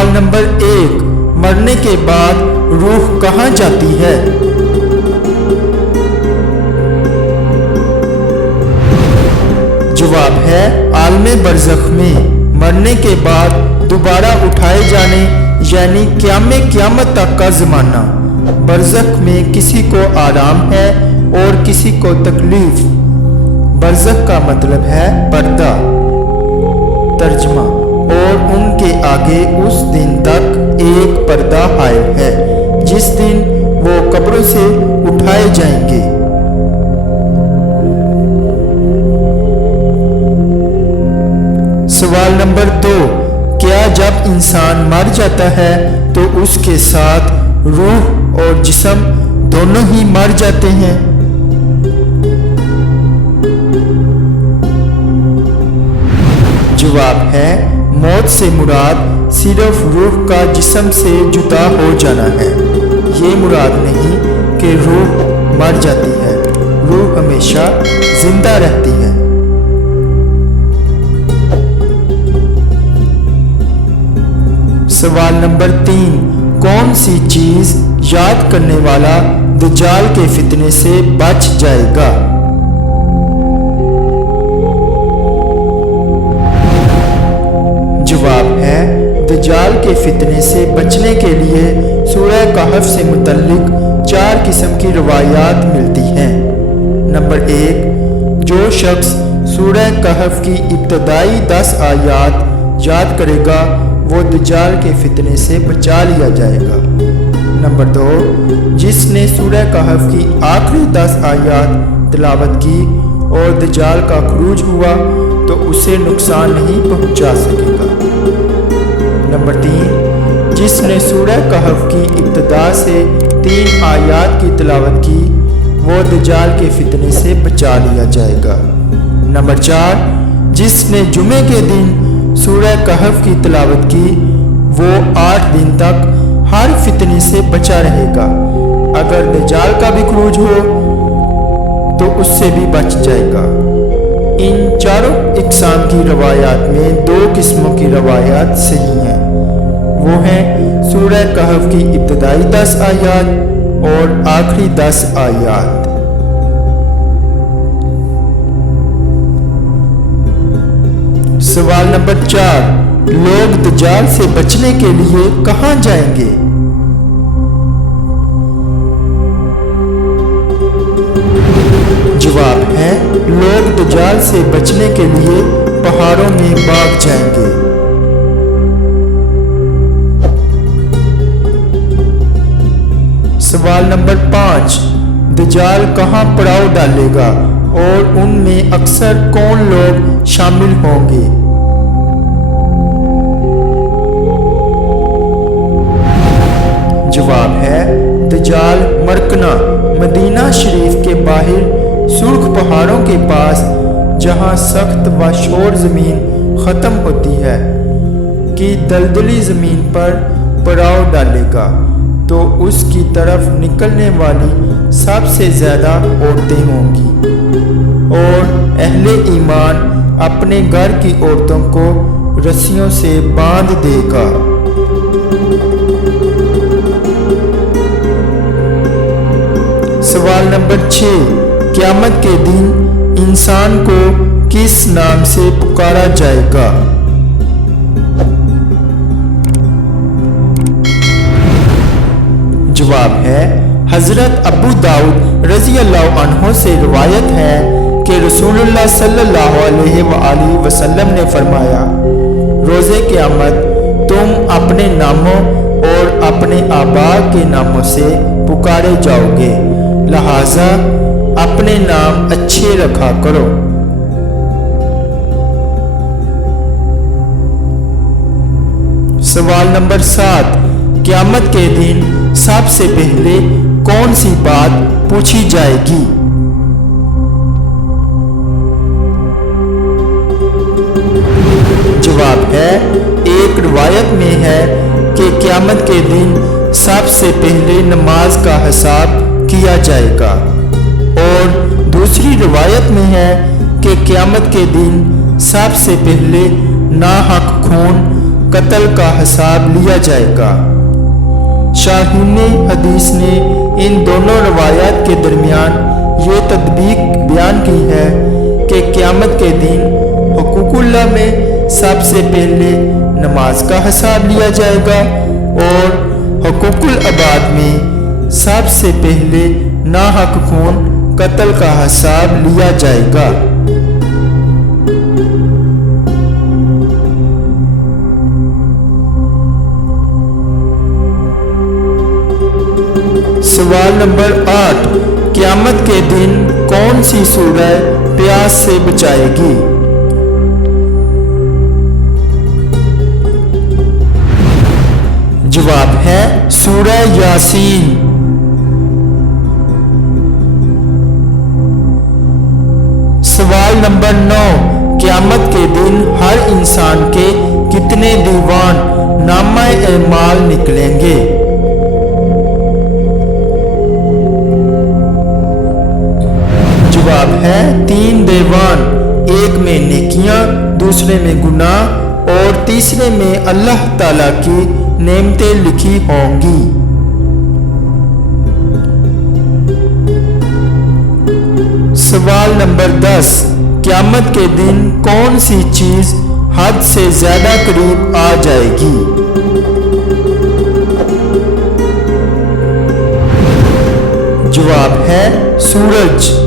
سوال نمبر 1، مرنے کے بعد روح کہاں جاتی ہے؟ جواب ہے عالم برزخ میں۔ مرنے کے بعد دوبارہ اٹھائے جانے یعنی قیامت تک کا زمانہ۔ برزخ میں کسی کو آرام ہے اور کسی کو تکلیف۔ برزخ کا مطلب ہے پردہ۔ ترجمہ، اور ان کے آگے اس دن تک ایک پردہ حائل ہے جس دن وہ قبروں سے اٹھائے جائیں گے۔ سوال نمبر 2، کیا جب انسان مر جاتا ہے تو اس کے ساتھ روح اور جسم دونوں ہی مر جاتے ہیں؟ جواب ہے موت سے مراد صرف روح کا جسم سے جدا ہو جانا ہے۔ یہ مراد نہیں کہ روح مر جاتی ہے، روح ہمیشہ زندہ رہتی ہے۔ سوال نمبر 3، کون سی چیز یاد کرنے والا دجال کے فتنے سے بچ جائے گا؟ جواب ہے دجال کے فتنے سے بچنے کے لیے سورہ کہف سے متعلق 4 قسم کی روایات ملتی ہیں۔ نمبر 1، جو شخص سورہ کہف کی ابتدائی 10 آیات یاد کرے گا وہ دجال کے فتنے سے بچا لیا جائے گا۔ نمبر 2، جس نے سورہ کہف کی آخری 10 آیات تلاوت کی اور دجال کا خروج ہوا تو اسے نقصان نہیں پہنچا سکے گا۔ نمبر 3، جس نے سورہ کہف کی ابتدا سے 3 آیات کی تلاوت کی وہ دجال کے فتنے سے بچا لیا جائے گا۔ نمبر 4، جس نے جمعے کے دن سورہ کہف کی تلاوت کی وہ 8 دن تک ہر فتنے سے بچا رہے گا۔ اگر دجال کا بھی خروج ہو تو اس سے بھی بچ جائے گا۔ ان 4 اقسام کی روایات میں 2 قسموں کی روایات صحیح ہیں، وہ ہیں سورہ کہف کی ابتدائی 10 آیات اور آخری 10 آیات۔ سوال نمبر 4، لوگ دجال سے بچنے کے لیے کہاں جائیں گے؟ جواب ہے لوگ دجال سے بچنے کے لیے پہاڑوں میں بھاگ جائیں گے۔ سوال نمبر 5، دجال کہاں پڑاؤ ڈالے گا اور ان میں اکثر کون لوگ شامل ہوں گے؟ جواب ہے دجال مرکنا، مدینہ شریف کے باہر سرخ پہاڑوں کے پاس جہاں سخت و شور زمین ختم ہوتی ہے کی دلدلی زمین پر پڑاؤ ڈالے گا تو اس کی طرف نکلنے والی سب سے زیادہ عورتیں ہوں گی اور اہل ایمان اپنے گھر کی عورتوں کو رسیوں سے باندھ دے گا۔ سوال نمبر 6، قیامت کے دن انسان کو کس نام سے پکارا جائے گا؟ جواب ہے حضرت ابو داؤد رضی اللہ عنہ سے روایت ہے کہ رسول اللہ صلی اللہ علیہ وآلہ وسلم نے فرمایا، روز قیامت تم اپنے ناموں اور اپنے آباء کے ناموں سے پکارے جاؤ گے، لہذا اپنے نام اچھے رکھا کرو۔ سوال نمبر 7، قیامت کے دن سب سے پہلے کون سی بات پوچھی جائے گی؟ جواب ہے ایک روایت میں ہے کہ قیامت کے دن سب سے پہلے نماز کا حساب کیا جائے گا، اور دوسری روایت میں ہے کہ قیامت کے دن سب سے پہلے ناحق خون قتل کا حساب لیا جائے گا۔ شارحین حدیث نے ان دونوں روایات کے درمیان یہ تطبیق بیان کی ہے کہ قیامت کے دن حقوق اللہ میں سب سے پہلے نماز کا حساب لیا جائے گا اور حقوق العباد میں سب سے پہلے ناحق خون قتل کا حساب لیا جائے گا۔ سوال نمبر 8، قیامت کے دن کون سی سورہ پیاس سے بچائے گی؟ جواب ہے سورہ یاسین۔ سوال نمبر 9، قیامت کے دن ہر انسان کے کتنے دیوان نامہ اعمال نکلیں گے؟ جواب ہے 3 دیوان، ایک میں نیکیاں، دوسرے میں گناہ اور تیسرے میں اللہ تعالیٰ کی نعمتیں لکھی ہوں گی۔ سوال نمبر 10، قیامت کے دن کون سی چیز حد سے زیادہ قریب آ جائے گی؟ جواب ہے سورج۔